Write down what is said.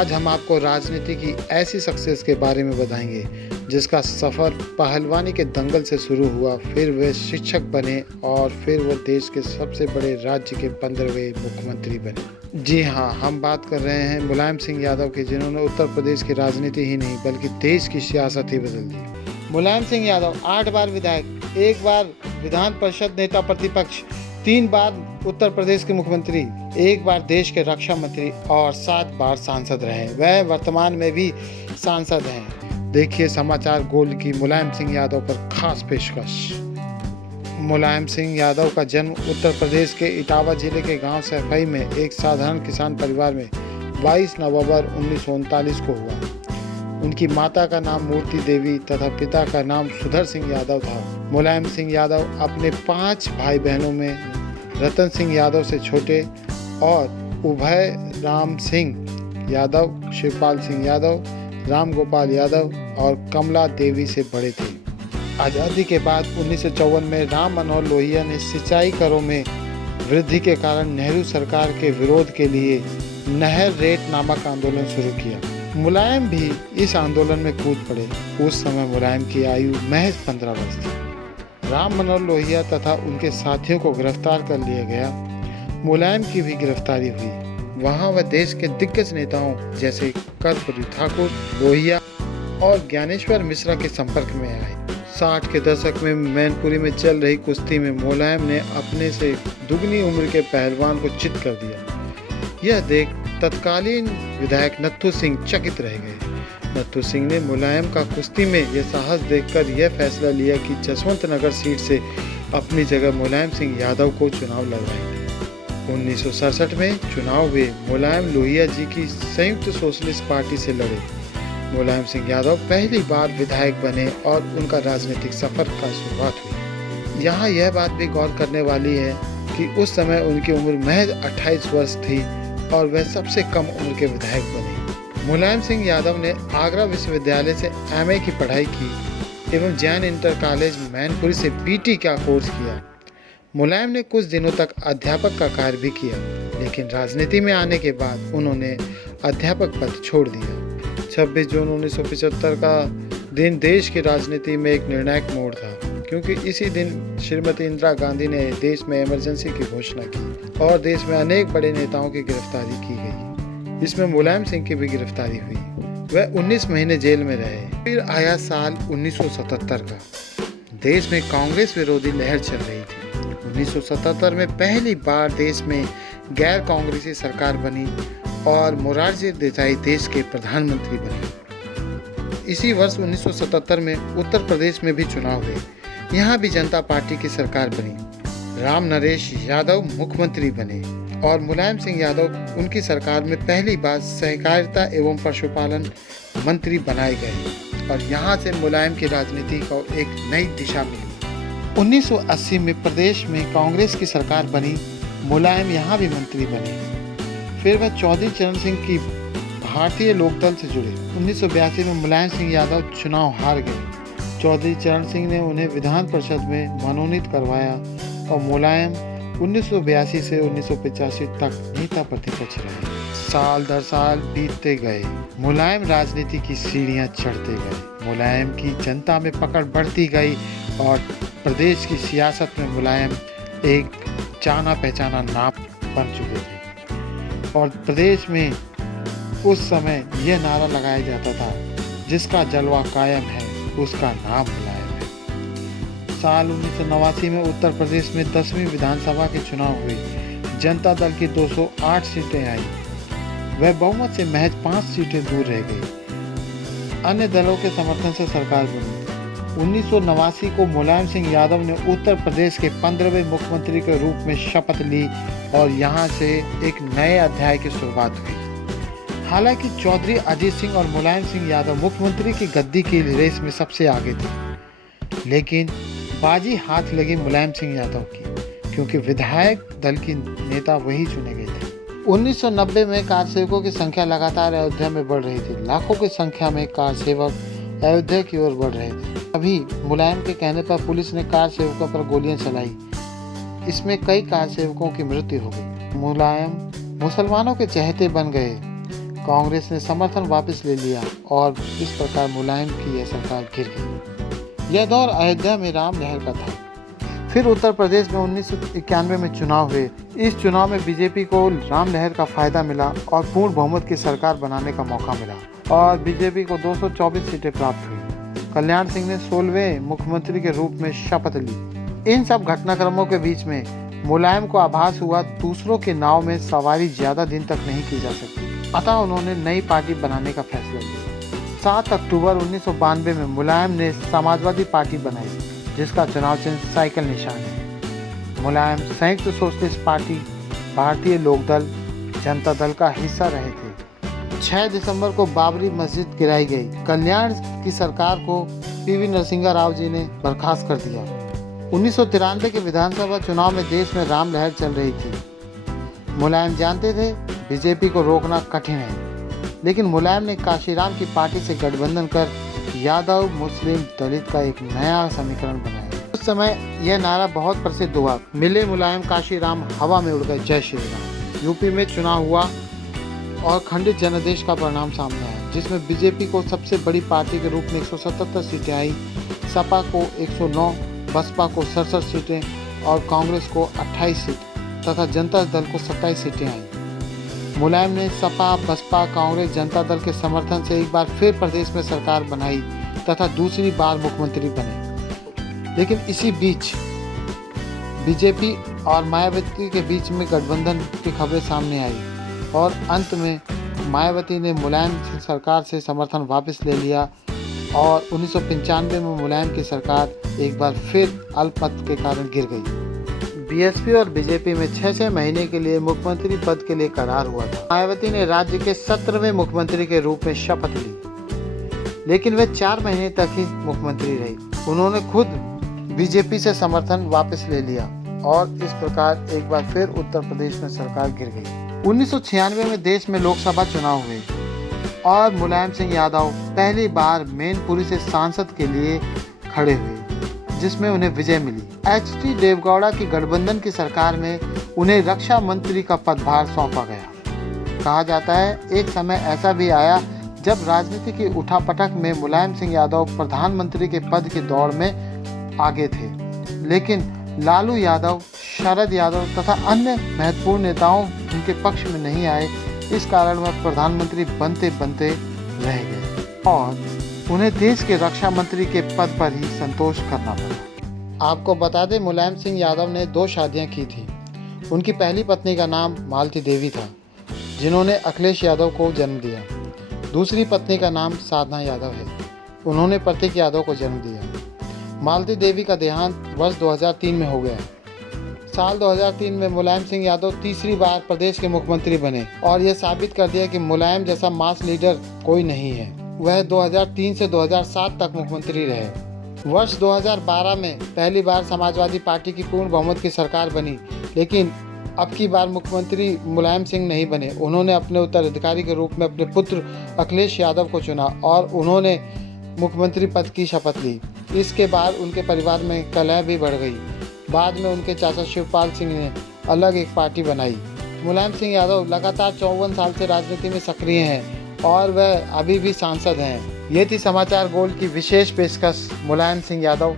आज हम आपको राजनीति की ऐसी शख्सियत के बारे में बताएंगे जिसका सफ़र पहलवानी के दंगल से शुरू हुआ, फिर वे शिक्षक बने और फिर वो देश के सबसे बड़े राज्य के 15वें मुख्यमंत्री बने। जी हाँ, हम बात कर रहे हैं मुलायम सिंह यादव की, जिन्होंने उत्तर प्रदेश की राजनीति ही नहीं बल्कि देश की सियासत ही बदल दी। मुलायम सिंह यादव 8 बार विधायक, 1 बार विधान परिषद नेता प्रतिपक्ष, 3 बार उत्तर प्रदेश के मुख्यमंत्री, 1 बार देश के रक्षा मंत्री और 7 बार सांसद रहे। वह वर्तमान में भी सांसद हैं। देखिए समाचार गोल्ड की मुलायम सिंह यादव पर खास पेशकश। मुलायम सिंह यादव का जन्म उत्तर प्रदेश के इटावा जिले के गांव सैफई में एक साधारण किसान परिवार में 22 नवंबर 1939 को हुआ। उनकी माता का नाम मूर्ति देवी तथा पिता का नाम सुधर सिंह यादव था। मुलायम सिंह यादव अपने 5 भाई बहनों में रतन सिंह यादव से छोटे और उभय राम सिंह यादव, शिवपाल सिंह यादव, राम गोपाल यादव और कमला देवी से बड़े थे। आज़ादी के बाद 1954 में राम मनोहर लोहिया ने सिंचाई करों में वृद्धि के कारण नेहरू सरकार के विरोध के लिए नहर रेट नामक आंदोलन शुरू किया। मुलायम भी इस आंदोलन में कूद पड़े। उस समय मुलायम की आयु महज 15 वर्ष थी। राम मनोहर लोहिया तथा उनके साथियों को गिरफ्तार कर लिया गया। मुलायम की भी गिरफ्तारी हुई। वहां वह देश के दिग्गज नेताओं जैसे कर्पूरी ठाकुर, लोहिया और ज्ञानेश्वर मिश्रा के संपर्क में आए। 60 के दशक में मैनपुरी में चल रही कुश्ती में मुलायम ने अपने से दुगनी उम्र के पहलवान को चित कर दिया। यह देख तत्कालीन विधायक नत्थू सिंह चकित रह गए। नत्थू सिंह ने मुलायम का कुश्ती में यह साहस देखकर यह फैसला लिया कि जसवंत नगर सीट से अपनी जगह मुलायम सिंह यादव को चुनाव लड़वाएंगे। 1967 में चुनाव हुए। मुलायम लोहिया जी की संयुक्त सोशलिस्ट पार्टी से लड़े। मुलायम सिंह यादव पहली बार विधायक बने और उनका राजनीतिक सफर का शुरुआत हुई। यहाँ यह बात भी गौर करने वाली है कि उस समय उनकी उम्र महज 28 वर्ष थी और वह सबसे कम उम्र के विधायक बने। मुलायम सिंह यादव ने आगरा विश्वविद्यालय से MA की पढ़ाई की एवं जैन इंटर कॉलेज मैनपुरी से BT का कोर्स किया। मुलायम ने कुछ दिनों तक अध्यापक का कार्य भी किया, लेकिन राजनीति में आने के बाद उन्होंने अध्यापक पद छोड़ दिया। 26 जून 1975 का दिन देश की राजनीति में एक निर्णायक मोड़ था, क्योंकि इसी दिन श्रीमती इंदिरा गांधी ने देश में इमरजेंसी की घोषणा की और देश में अनेक बड़े नेताओं की गिरफ्तारी की गई। इसमें मुलायम सिंह की भी गिरफ्तारी हुई। वह 19 महीने जेल में रहे। फिर आया साल 1977 का। देश में कांग्रेस विरोधी लहर चल रही थी। 1977 में पहली बार देश में गैर कांग्रेसी सरकार बनी और मोरारजी देसाई देश के प्रधानमंत्री बने। इसी वर्ष 1977 में उत्तर प्रदेश में भी चुनाव हुए। यहाँ भी जनता पार्टी की सरकार बनी। राम नरेश यादव मुख्यमंत्री बने और मुलायम सिंह यादव उनकी सरकार में पहली बार सहकारिता एवं पशुपालन मंत्री बनाए गए और यहाँ से मुलायम की राजनीति को एक नई दिशा मिली। 1980 में प्रदेश में कांग्रेस की सरकार बनी। मुलायम यहाँ भी मंत्री बने। फिर वह चौधरी चरण सिंह की भारतीय लोकदल से जुड़े। 1982 में मुलायम सिंह यादव चुनाव हार गए। चौधरी चरण सिंह ने उन्हें विधान परिषद में मनोनीत करवाया और मुलायम 1982 से 1985 तक नेता प्रतिपक्ष रहे। साल दर साल बीतते गए। मुलायम राजनीति की सीढ़ियां चढ़ते गए। मुलायम की जनता में पकड़ बढ़ती गई और प्रदेश की सियासत में मुलायम एक जाना पहचाना नाम बन चुके थे और प्रदेश में उस समय यह नारा लगाया जाता था, जिसका जलवा कायम है उसका नाम मुलायम है। साल 1989 में उत्तर प्रदेश में 10वीं विधानसभा के चुनाव हुए। जनता दल की 208 सीटें आई। वह बहुमत से महज 5 सीटें दूर रह गई। अन्य दलों के समर्थन से सरकार बनी। 1989 को मुलायम सिंह यादव ने उत्तर प्रदेश के 15वें मुख्यमंत्री के रूप में शपथ ली और यहाँ से एक नए अध्याय की शुरुआत हुई। हालांकि चौधरी अजीत सिंह और मुलायम सिंह यादव मुख्यमंत्री की गद्दी की रेस में सबसे आगे थे, लेकिन बाजी हाथ लगी मुलायम सिंह यादव की, क्योंकि विधायक दल की नेता वही चुने गए थे। 1990 में कार सेवकों की संख्या लगातार अयोध्या में बढ़ रही थी। लाखों की संख्या में कार सेवक अयोध्या की ओर बढ़ रहे थे। अभी मुलायम के कहने पर पुलिस ने कार सेवकों पर गोलियां चलाई। इसमें कई कार सेवकों की मृत्यु हो गई। मुलायम मुसलमानों के चहेते बन गए। कांग्रेस ने समर्थन वापस ले लिया और इस प्रकार मुलायम की यह सरकार गिर गई। यह दौर अयोध्या में राम लहर का था। फिर उत्तर प्रदेश में 1991 में चुनाव हुए। इस चुनाव में बीजेपी को राम लहर का फायदा मिला और पूर्ण बहुमत की सरकार बनाने का मौका मिला और बीजेपी को 224 सीटें प्राप्त हुई। कल्याण सिंह ने 16वें मुख्यमंत्री के रूप में शपथ ली। इन सब घटनाक्रमों के बीच में मुलायम को आभास हुआ दूसरों के नाव में सवारी ज्यादा दिन तक नहीं की जा सकती, अतः उन्होंने नई पार्टी बनाने का फैसला लिया। 7 अक्टूबर 1992 में मुलायम ने समाजवादी पार्टी बनाई, जिसका चुनाव चिन्ह साइकिल निशान है। मुलायम संयुक्त सोशलिस्ट पार्टी, भारतीय लोकदल, जनता दल का हिस्सा रहे थे। 6 दिसंबर को बाबरी मस्जिद गिराई गई। कल्याण की सरकार को पीवी नरसिंहा राव जी ने बर्खास्त कर दिया। 1993 के विधानसभा चुनाव में देश में राम लहर चल रही थी। मुलायम जानते थे बीजेपी को रोकना कठिन है, लेकिन मुलायम ने काशीराम की पार्टी से गठबंधन कर यादव मुस्लिम दलित का एक नया समीकरण बनाया। उस समय यह नारा बहुत प्रसिद्ध हुआ, मिले मुलायम काशीराम हवा में उड़ गए जय श्री राम। यूपी में चुनाव हुआ और खंडित जनादेश का परिणाम सामने आया, जिसमें बीजेपी को सबसे बड़ी पार्टी के रूप में 177 सीटें आई, सपा को 109, बसपा को 67 सीटें और कांग्रेस को 28 सीट तथा जनता दल को 27 सीटें आई। मुलायम ने सपा, बसपा, कांग्रेस, जनता दल के समर्थन से एक बार फिर प्रदेश में सरकार बनाई तथा दूसरी बार मुख्यमंत्री बने। लेकिन इसी बीच बीजेपी और मायावती के बीच में गठबंधन की खबरें सामने आई और अंत में मायावती ने मुलायम सरकार से समर्थन वापस ले लिया और 1995 में मुलायम की सरकार एक बार फिर अल्पमत के कारण गिर गई। बीएसपी और बीजेपी में 6-6 महीने के लिए मुख्यमंत्री पद के लिए करार हुआ था। मायावती ने राज्य के 17वें मुख्यमंत्री के रूप में शपथ ली, लेकिन वे 4 महीने तक ही मुख्यमंत्री रही। उन्होंने खुद बीजेपी से समर्थन वापस ले लिया और इस प्रकार एक बार फिर उत्तर प्रदेश में सरकार गिर गई। 1996 में देश में लोकसभा चुनाव हुए और मुलायम सिंह यादव पहली बार मैनपुरी से सांसद के लिए खड़े हुए, जिसमें उन्हें विजय मिली। एच.डी. देवगौड़ा की गठबंधन की सरकार में उन्हें रक्षा मंत्री का पदभार सौंपा गया। कहा जाता है एक समय ऐसा भी आया जब राजनीति की उठापटक में मुलायम सिंह यादव प्रधानमंत्री के पद की दौड़ में आगे थे, लेकिन लालू यादव, शरद यादव तथा अन्य महत्वपूर्ण नेताओं उनके पक्ष में नहीं आए। इस कारण वह प्रधानमंत्री बनते बनते रह गए और उन्हें देश के रक्षा मंत्री के पद पर ही संतोष करना पड़ा। आपको बता दें, मुलायम सिंह यादव ने 2 शादियां की थी। उनकी पहली पत्नी का नाम मालती देवी था, जिन्होंने अखिलेश यादव को जन्म दिया। दूसरी पत्नी का नाम साधना यादव है, उन्होंने प्रतीक यादव को जन्म दिया। मालती देवी का देहांत वर्ष 2003 में हो गया। साल 2003 में मुलायम सिंह यादव तीसरी बार प्रदेश के मुख्यमंत्री बने और यह साबित कर दिया कि मुलायम जैसा मास लीडर कोई नहीं है। वह 2003 से 2007 तक मुख्यमंत्री रहे। वर्ष 2012 में पहली बार समाजवादी पार्टी की पूर्ण बहुमत की सरकार बनी, लेकिन अब की बार मुख्यमंत्री मुलायम सिंह नहीं बने। उन्होंने अपने उत्तराधिकारी के रूप में अपने पुत्र अखिलेश यादव को चुना और उन्होंने मुख्यमंत्री पद की शपथ ली। इसके बाद उनके परिवार में कलह भी बढ़ गई। बाद में उनके चाचा शिवपाल सिंह ने अलग एक पार्टी बनाई। मुलायम सिंह यादव लगातार 54 साल से राजनीति में सक्रिय हैं और वह अभी भी सांसद हैं। ये थी समाचार गोल्ड की विशेष पेशकश मुलायम सिंह यादव